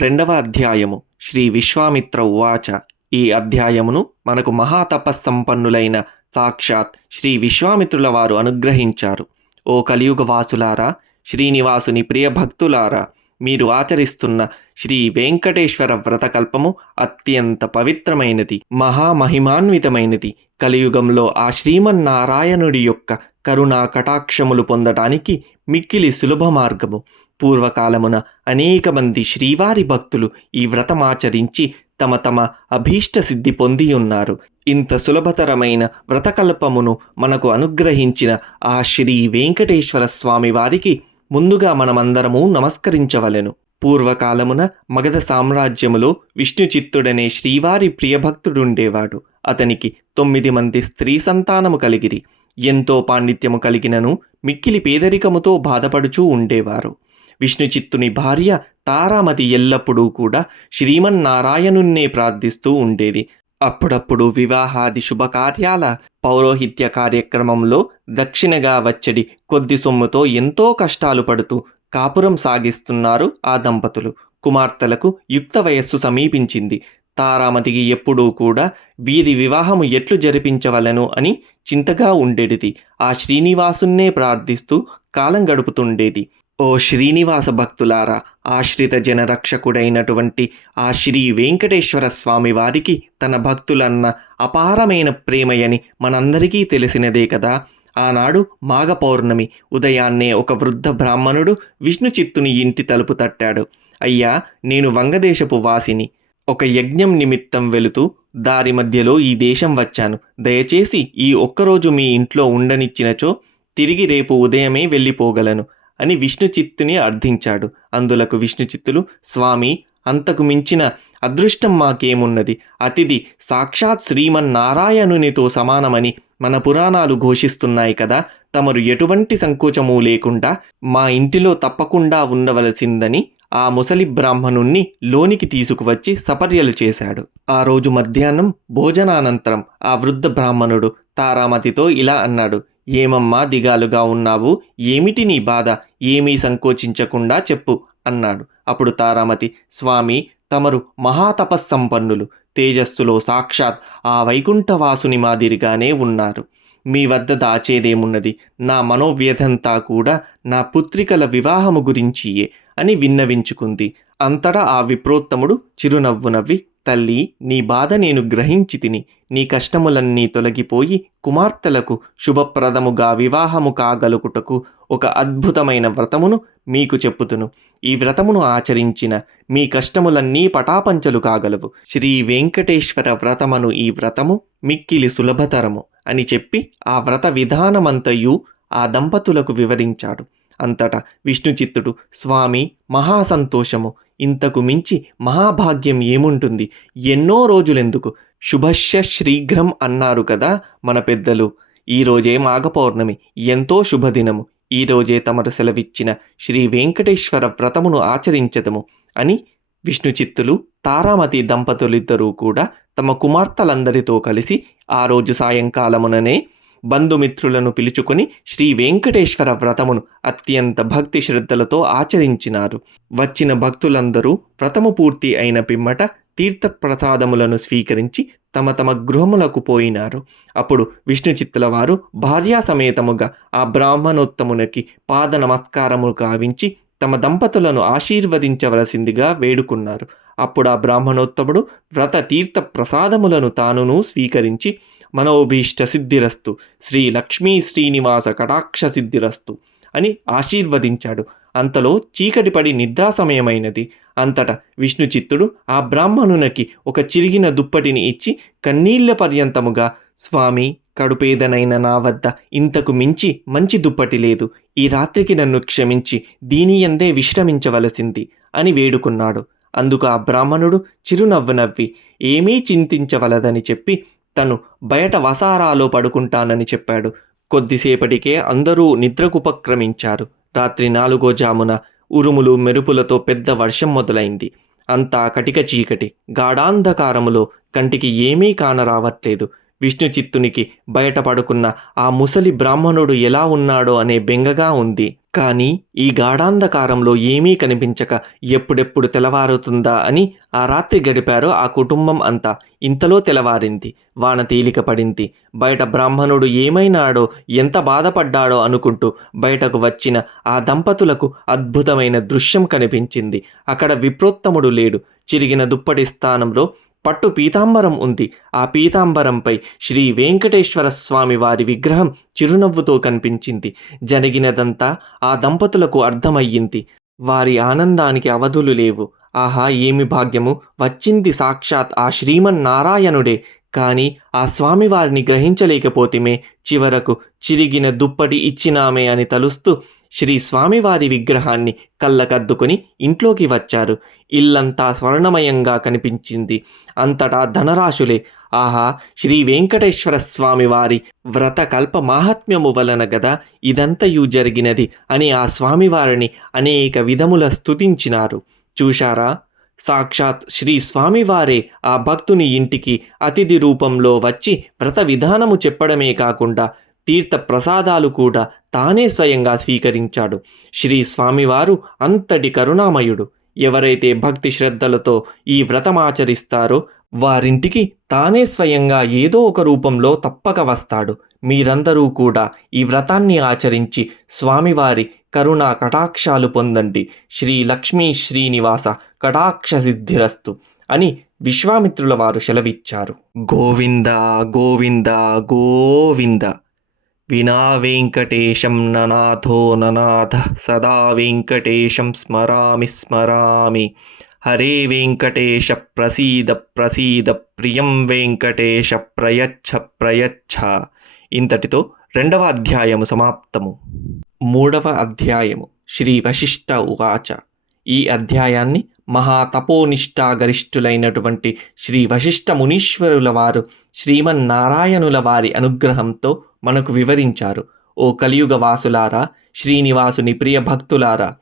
రెండవ అధ్యాయము శ్రీ విశ్వామిత్ర ఉవాచ. ఈ అధ్యాయమును మనకు మహాతపస్సంపన్నులైన సాక్షాత్ శ్రీ విశ్వామిత్రుల వారు అనుగ్రహించారు. ఓ కలియుగ వాసులారా శ్రీనివాసుని ప్రియ భక్తులారా మీరు ఆచరిస్తున్న శ్రీ వెంకటేశ్వర వ్రతకల్పము అత్యంత పవిత్రమైనది మహామహిమాన్వితమైనది. కలియుగంలో ఆ శ్రీమన్నారాయణుడి యొక్క కరుణా కటాక్షములు పొందటానికి మిక్కిలి సులభ మార్గము. పూర్వకాలమున అనేక మంది శ్రీవారి భక్తులు ఈ వ్రతమాచరించి తమ తమ అభీష్ట సిద్ధి పొంది ఉన్నారు ఇంత సులభతరమైన వ్రతకల్పమును మనకు అనుగ్రహించిన ఆ శ్రీ వెంకటేశ్వర స్వామి వారికి ముందుగా మనమందరము నమస్కరించవలెను. పూర్వకాలమున మగధ సామ్రాజ్యములో విష్ణుచిత్తుడనే శ్రీవారి ప్రియభక్తుడుండేవాడు. అతనికి తొమ్మిది మంది స్త్రీ సంతానము కలిగిరి. ఎంతో పాండిత్యము కలిగినను మిక్కిలి పేదరికముతో బాధపడుచూ ఉండేవారు. విష్ణుచిత్తుని భార్య తారామతి ఎల్లప్పుడూ కూడా శ్రీమన్నారాయణున్నే ప్రార్థిస్తూ ఉండేది. అప్పుడప్పుడు వివాహాది శుభకార్యాల పౌరోహిత్య కార్యక్రమంలో దక్షిణగా వచ్చడి కొద్ది సొమ్ముతో ఎంతో కష్టాలు పడుతూ కాపురం సాగిస్తున్నారు ఆ దంపతులు. కుమార్తెలకు యుక్త వయస్సు సమీపించింది. తారామతికి ఎప్పుడూ కూడా వీరి వివాహము ఎట్లు జరిపించవలను అని చింతగా ఉండేటిది. ఆ శ్రీనివాసున్నే ప్రార్థిస్తూ కాలం గడుపుతుండేది. ఓ శ్రీనివాస భక్తులారా ఆశ్రిత జనరక్షకుడైనటువంటి ఆ శ్రీ వెంకటేశ్వర స్వామి వారికి తన భక్తులన్న అపారమైన ప్రేమయని మనందరికీ తెలిసినదే కదా. ఆనాడు మాఘ పౌర్ణమి ఉదయాన్నే ఒక వృద్ధ బ్రాహ్మణుడు విష్ణు చిత్తుని ఇంటి తలుపు తట్టాడు. అయ్యా నేను వంగదేశపు వాసిని. ఒక యజ్ఞం నిమిత్తం వెళుతూ దారి మధ్యలో ఈ దేశం వచ్చాను. దయచేసి ఈ ఒక్కరోజు మీ ఇంట్లో ఉండనిచ్చినచో తిరిగి రేపు ఉదయమే వెళ్ళిపోగలను అని విష్ణుచిత్తుని అర్థించాడు. అందులకు విష్ణుచిత్తులు స్వామి అంతకు మించిన అదృష్టం మాకేమున్నది? అతిథి సాక్షాత్ శ్రీమన్నారాయణునితో సమానమని మన పురాణాలు ఘోషిస్తున్నాయి కదా తమరు ఎటువంటి సంకోచము లేకుండా మా ఇంటిలో తప్పకుండా ఉండవలసిందని ఆ ముసలి బ్రాహ్మణుణ్ణి లోనికి తీసుకువచ్చి సపర్యలు చేశాడు. ఆ రోజు మధ్యాహ్నం భోజనానంతరం ఆ వృద్ధ బ్రాహ్మణుడు తారామతితో ఇలా అన్నాడు ఏమమ్మా దిగాలుగా ఉన్నావు? ఏమిటి నీ బాధ? ఏమీ సంకోచించకుండా చెప్పు అన్నాడు. అప్పుడు తారామతి స్వామి తమరు మహాతపస్సంపన్నులు. తేజస్సులో సాక్షాత్ ఆ వైకుంఠవాసుని మాదిరిగానే ఉన్నారు. మీ వద్ద దాచేదేమున్నది? నా మనోవ్యధంతా కూడా నా పుత్రికల వివాహము గురించియే అని విన్నవించుకుంది. అంతటా ఆ విప్రోత్తముడు చిరునవ్వు నవ్వి తల్లి నీ బాధ నేను గ్రహించి తిని నీ కష్టములన్నీ తొలగిపోయి కుమార్తెలకు శుభప్రదముగా వివాహము కాగలుగుటకు ఒక అద్భుతమైన వ్రతమును మీకు చెప్పుతును. ఈ వ్రతమును ఆచరించిన మీ కష్టములన్నీ పటాపంచలు కాగలవు. శ్రీ వెంకటేశ్వర వ్రతమను ఈ వ్రతము మిక్కిలి సులభతరము అని చెప్పి ఆ వ్రత విధానమంతయు ఆ దంపతులకు వివరించాడు. అంతటా విష్ణుచిత్తుడు స్వామి మహాసంతోషము. ఇంతకు మించి మహాభాగ్యం ఏముంటుంది? ఎన్నో రోజులెందుకు? శుభశ్య శీఘ్రం అన్నారు కదా మన పెద్దలు. ఈరోజే మాఘపౌర్ణమి. ఎంతో శుభదినము. ఈరోజే తమరు సెలవిచ్చిన శ్రీ వెంకటేశ్వర వ్రతమును ఆచరించదము అని విష్ణుచిత్తులు తారామతి దంపతులిద్దరూ కూడా తమ కుమార్తెలందరితో కలిసి ఆ రోజు సాయంకాలముననే బంధుమిత్రులను పిలుచుకొని శ్రీ వెంకటేశ్వర వ్రతమును అత్యంత భక్తి శ్రద్ధలతో ఆచరించినారు. వచ్చిన భక్తులందరూ వ్రతము పూర్తి అయిన పిమ్మట తీర్థప్రసాదములను స్వీకరించి తమ తమ గృహములకు పోయినారు. అప్పుడు విష్ణుచిత్తుల వారు భార్యా సమేతముగా ఆ బ్రాహ్మణోత్తమునికి పాద నమస్కారము గావించి తమ దంపతులను ఆశీర్వదించవలసిందిగా వేడుకున్నారు. అప్పుడు ఆ బ్రాహ్మణోత్తముడు వ్రత తీర్థ ప్రసాదములను తానును స్వీకరించి మనోభీష్ట సిద్ధిరస్తు శ్రీ లక్ష్మీ శ్రీనివాస కటాక్ష సిద్ధిరస్తు అని ఆశీర్వదించాడు. అంతలో చీకటి పడి నిద్రా సమయమైనది. అంతటా విష్ణు చిత్తుడు ఆ బ్రాహ్మణునికి ఒక చిరిగిన దుప్పటిని ఇచ్చి కన్నీళ్ళ పర్యంతముగా స్వామి కడుపేదనైన నా వద్ద ఇంతకు మించి మంచి దుప్పటి లేదు. ఈ రాత్రికి నన్ను క్షమించి దీనియందే విశ్రమించవలసింది అని వేడుకున్నాడు. అందుకు ఆ బ్రాహ్మణుడు చిరునవ్వు నవ్వి ఏమీ చింతించవలదని చెప్పి తను బయట వసారాలో పడుకుంటానని చెప్పాడు. కొద్దిసేపటికే అందరూ నిద్రకుపక్రమించారు. రాత్రి నాలుగో జామున ఉరుములు మెరుపులతో పెద్ద వర్షం మొదలైంది. అంతా కటిక చీకటి. గాఢాంధకారములో కంటికి ఏమీ కానరావట్లేదు. విష్ణు చిత్తునికి బయటపడుకున్న ఆ ముసలి బ్రాహ్మణుడు ఎలా ఉన్నాడో అనే బెంగగా ఉంది. కానీ ఈ గాఢాంధకారంలో ఏమీ కనిపించక ఎప్పుడెప్పుడు తెలవారుతుందా అని ఆ రాత్రి గడిపారు ఆ కుటుంబం అంతా. ఇంతలో తెలవారింది వాన తేలిక పడింది. బయట బ్రాహ్మణుడు ఏమైనాడో ఎంత బాధపడ్డాడో అనుకుంటూ బయటకు వచ్చిన ఆ దంపతులకు అద్భుతమైన దృశ్యం కనిపించింది. అక్కడ విప్రోత్తముడు లేడు. చిరిగిన దుప్పటి స్థానంలో పట్టు పీతాంబరం ఉంది. ఆ పీతాంబరంపై శ్రీ వెంకటేశ్వర స్వామి వారి విగ్రహం చిరునవ్వుతో కనిపించింది. జరిగినదంతా ఆ దంపతులకు అర్థమయ్యింది. వారి ఆనందానికి అవధులు లేవు. ఆహా ఏమి భాగ్యము? వచ్చింది సాక్షాత్ ఆ శ్రీమన్నారాయణుడే. కానీ ఆ స్వామివారిని గ్రహించలేకపోతిమే. చివరకు చిరిగిన దుప్పటి ఇచ్చినామే అని తలుస్తూ శ్రీ స్వామివారి విగ్రహాన్ని కళ్ళకద్దుకుని ఇంట్లోకి వచ్చారు. ఇల్లంతా స్వర్ణమయంగా కనిపించింది. అంతటా ధనరాశులే. ఆహా శ్రీ వెంకటేశ్వర స్వామివారి వ్రతకల్ప వ్రత కల్ప మాహాత్మ్యము వలన గదా ఇదంతయు జరిగినది అని ఆ స్వామివారిని అనేక విధముల స్తుతించినారు. చూశారా? సాక్షాత్ శ్రీ స్వామివారే ఆ భక్తుని ఇంటికి అతిథి రూపంలో వచ్చి వ్రత విధానము చెప్పడమే కాకుండా తీర్థ ప్రసాదాలు కూడా తానే స్వయంగా స్వీకరించాడు. శ్రీ స్వామివారు అంతటి కరుణామయుడు. ఎవరైతే భక్తి శ్రద్ధలతో ఈ వ్రతమాచరిస్తారో వారింటికి తానే స్వయంగా ఏదో ఒక రూపంలో తప్పక వస్తాడు. మీరందరూ కూడా ఈ వ్రతాన్ని ఆచరించి స్వామివారి కరుణా కటాక్షాలు పొందండి. శ్రీ లక్ష్మీ శ్రీనివాస కటాక్ష సిద్ధిరస్తు అని విశ్వామిత్రుల వారు సెలవిచ్చారు. గోవింద గోవింద గోవింద. వినా వెంకటేశం ననాథో ననాథ సదా వెంకటేశం స్మరామి స్మరామి హరే వెంకటేశ ప్రసీద ప్రసీద ప్రియం వెంకటేశ ప్రయచ్ఛ ప్రయచ్ఛ ఇంతటితో రెండవ అధ్యాయము సమాప్తము. మూడవ అధ్యాయము శ్రీ వశిష్ఠ ఉవాచ. ఈ అధ్యాయాన్ని మహాతపోనిష్టాగరిష్ఠులైనటువంటి శ్రీ వశిష్ఠ మునీశ్వరుల వారు శ్రీమన్నారాయణుల వారి అనుగ్రహంతో మనకు వివరించారు. ఓ కలియుగ వాసులారా శ్రీనివాసుని ప్రియ భక్తులారా